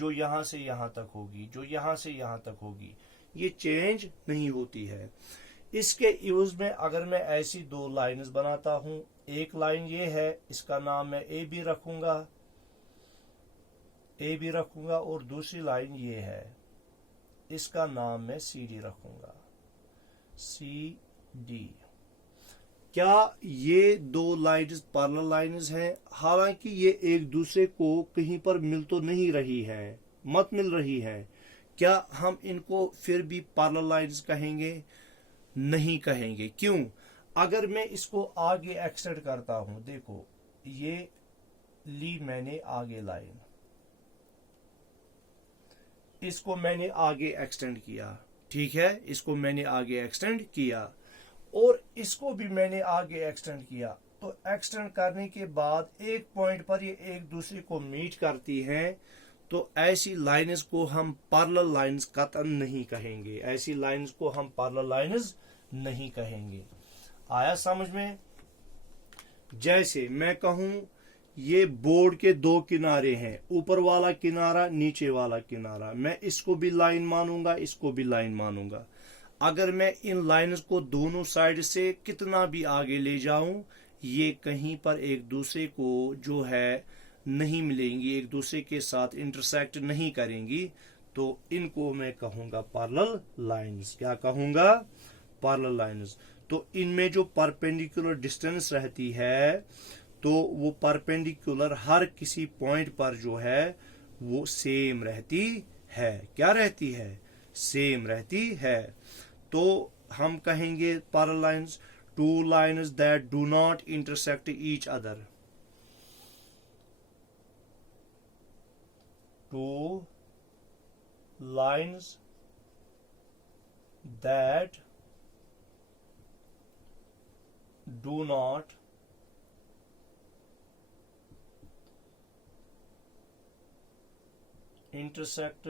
जो यहां से यहां तक होगी, जो यहां से यहां तक होगी, ये चेंज नहीं होती है। इसके यूज में अगर मैं ऐसी दो लाइन्स बनाता हूं, एक लाइन ये है, इसका नाम मैं ए बी रखूंगा, और दूसरी लाइन ये है, इसका नाम मैं सी डी रखूंगा, सी डी। क्या ये दो लाइन्स पैरेलल लाइन्स हैं? हालांकि ये एक दूसरे को कहीं पर मिल तो नहीं रही है, मत मिल रही है, क्या हम इनको फिर भी पैरेलल लाइन्स कहेंगे? नहीं कहेंगे। क्यों? अगर मैं इसको आगे एक्सटेंड करता हूं, देखो ये ली मैंने आगे लाइन, इसको मैंने आगे एक्सटेंड किया, ठीक है, इसको मैंने आगे एक्सटेंड किया, और इसको भी मैंने आगे एक्सटेंड किया। तो एक्सटेंड करने के बाद एक पॉइंट पर ये एक दूसरे को मीट करती हैं, तो ऐसी लाइन्स को हम पैरेलल लाइन्स कतई नहीं कहेंगे, ऐसी लाइन्स को हम पैरेलल लाइन्स नहीं कहेंगे। आया समझ में? जैसे मैं कहूं ये बोर्ड के दो किनारे हैं, ऊपर वाला किनारा, नीचे वाला किनारा, मैं इसको भी लाइन मानूंगा, इसको भी लाइन मानूंगा। अगर मैं इन लाइन्स को दोनों साइड से कितना भी आगे ले जाऊं, ये कहीं पर एक दूसरे को जो है नहीं मिलेंगी, एक दूसरे के साथ इंटरसेक्ट नहीं करेंगी, तो इनको मैं कहूंगा पैरेलल लाइन्स। क्या कहूंगा? Parallel lines. तो इनमें जो परपेंडिकुलर डिस्टेंस रहती है, तो वो परपेंडिकुलर हर किसी पॉइंट पर जो है वो सेम रहती है। क्या रहती है? सेम रहती है। तो हम कहेंगे parallel lines, two lines that do not intersect each other. Two lines that do not intersect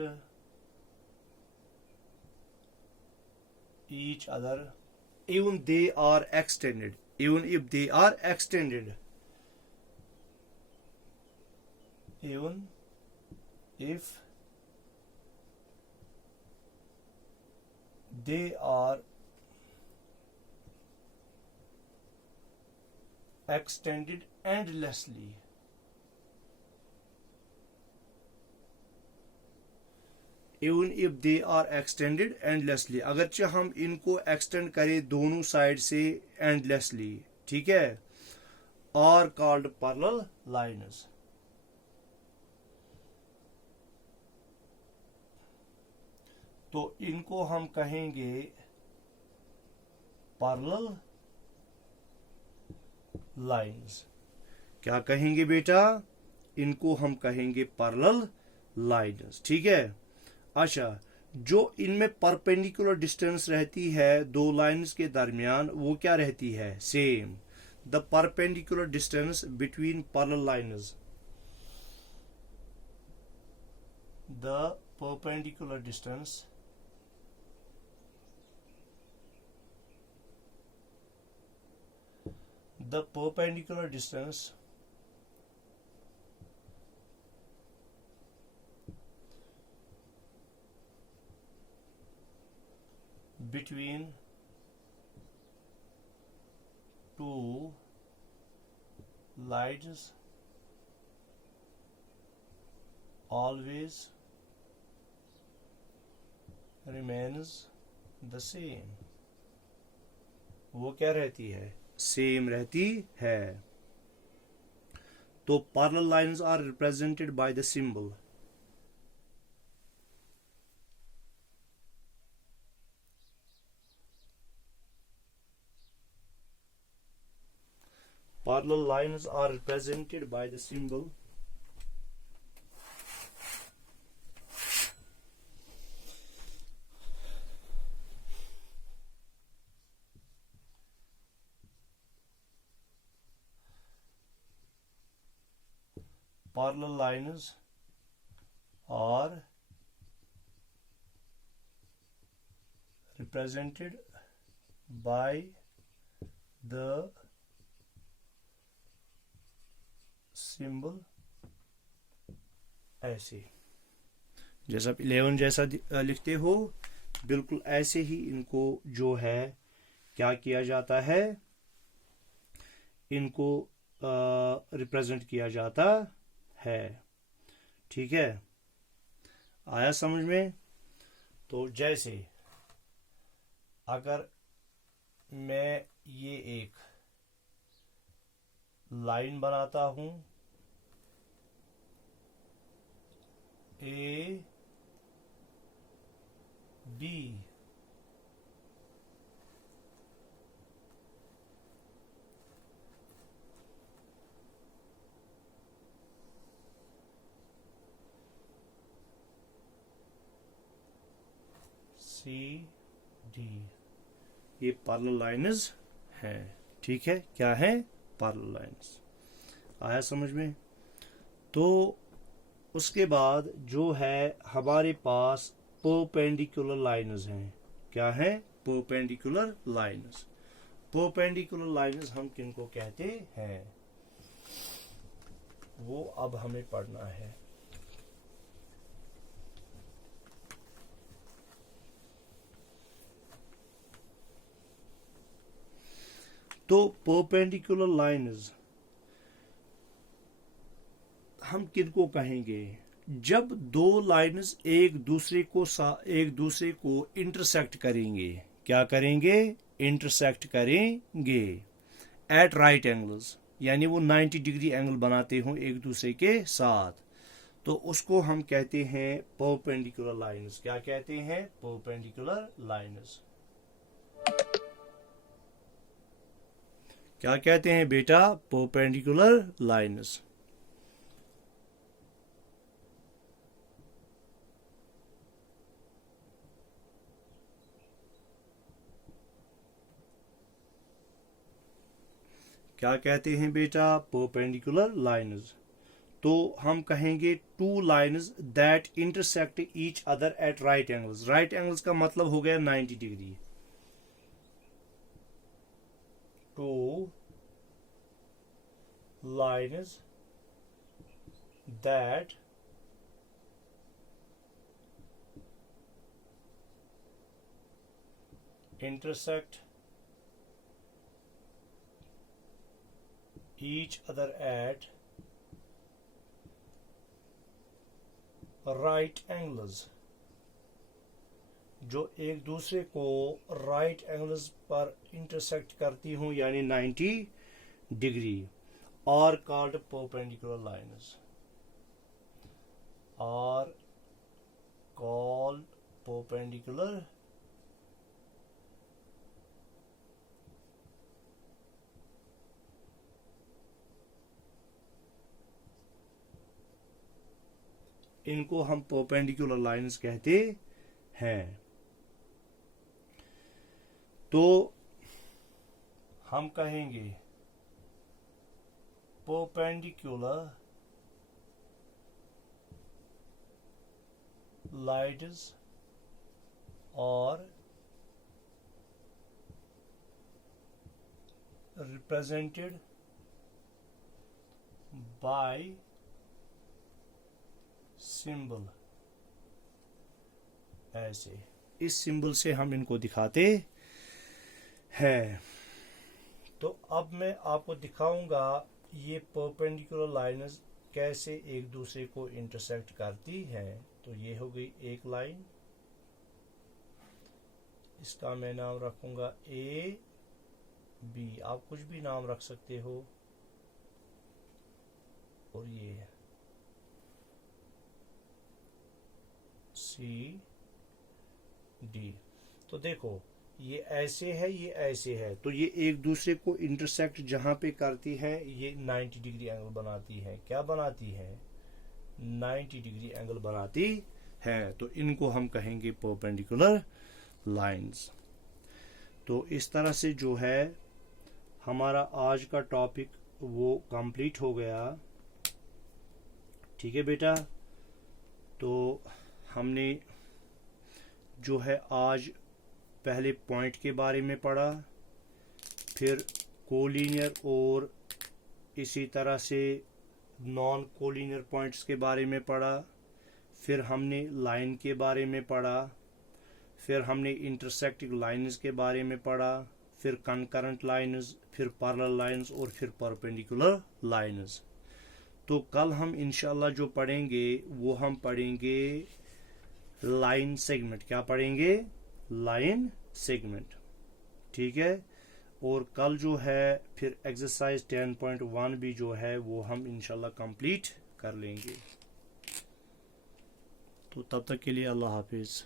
each other even they are extended, even if they are extended, even if they are extended endlessly, even if they are extended endlessly, अगरचे हम इनको extend करें दोनों side से endlessly, ठीक है, are called parallel lines। तो इनको हम कहेंगे पैरेलल लाइन्स। क्या कहेंगे बेटा? इनको हम कहेंगे पैरेलल लाइन्स, ठीक है। अच्छा, जो इनमें परपेंडिकुलर डिस्टेंस रहती है दो लाइन्स के दरमियान, वो क्या रहती है? Same. The perpendicular distance between parallel lines, the perpendicular distance between two lines always remains the same। वो क्या रहती है? सेम रहती है। तो parallel lines are represented by the symbol. Parallel lines are represented by the symbol parallel lines are represented by the symbol ऐसे। जैसा आप 11 जैसा लिखते हो, बिल्कुल ऐसे ही इनको जो है क्या किया जाता है, इनको रिप्रेजेंट किया जाता है। ठीक है, आया समझ में? तो जैसे अगर मैं ये एक लाइन बनाता हूं, ए बी, सी, डी, ये पैरेलल लाइन्स हैं। ठीक है, क्या है? Parallel lines. आया समझ में? तो उसके बाद जो है हमारे पास परपेंडिकुलर लाइन्स हैं। क्या है? Perpendicular lines. परपेंडिकुलर लाइन्स हम किनको कहते हैं, वो अब हमें पढ़ना है। तो परपेंडिकुलर लाइन्स हम किनको कहेंगे? जब दो लाइन्स एक दूसरे को इंटरसेक्ट करेंगे। क्या करेंगे? इंटरसेक्ट करेंगे एट राइट एंगल्स, यानी वो 90 डिग्री एंगल बनाते हो एक दूसरे के साथ, तो उसको हम कहते हैं परपेंडिकुलर लाइन्स। क्या कहते हैं? Perpendicular lines. क्या कहते हैं बेटा? Perpendicular lines. क्या कहते हैं बेटा? Perpendicular lines. तो हम कहेंगे two lines that intersect each other at right angles. Right angles का मतलब हो गया 90 degree. Two lines that intersect each other at right angles, जो एक दूसरे को राइट एंगल्स पर इंटरसेक्ट करती हूं, यानी 90 degree, are called perpendicular lines. Are called perpendicular इनको हम परपेंडिकुलर लाइन्स कहते हैं। तो हम कहेंगे परपेंडिकुलर लाइन्स और represented by सिंबल। ऐसे इस सिंबल से हम इनको दिखाते हैं। तो अब मैं आपको दिखाऊंगा ये परपेंडिकुलर लाइन्स कैसे एक दूसरे को इंटरसेक्ट करती हैं। तो ये हो गई एक लाइन, इसका मैं नाम रखूंगा ए बी, आप कुछ भी नाम रख सकते हो। और ये सी डी। तो देखो ये ऐसे है, ये ऐसे है, तो ये एक दूसरे को इंटरसेक्ट जहां पे करती है ये 90 डिग्री एंगल बनाती है। क्या बनाती है? 90 डिग्री एंगल बनाती है। तो इनको हम कहेंगे परपेंडिकुलर लाइन्स। तो इस तरह से जो है हमारा आज का टॉपिक वो कंप्लीट हो गया। ठीक है बेटा, तो हमने जो है आज पहले पॉइंट के बारे में पढ़ा, फिर कोलिनियर और इसी तरह से नॉन कोलिनियर पॉइंट्स के बारे में पढ़ा, फिर हमने लाइन के बारे में पढ़ा, फिर हमने इंटरसेक्टिंग लाइंस के बारे में पढ़ा, फिर कंकरेंट लाइंस, फिर पैरेलल लाइंस और फिर परपेंडिकुलर लाइंस। तो कल हम इंशाल्लाह जो पढ़ेंगे वो हम पढ़ेंगे लाइन सेगमेंट। क्या पढ़ेंगे? Line segment. ठीक है। और कल जो है फिर एक्सरसाइज 10.1 भी जो है वो हम इंशाल्लाह कंप्लीट कर लेंगे। तो तब तक के लिए अल्लाह हाफिज।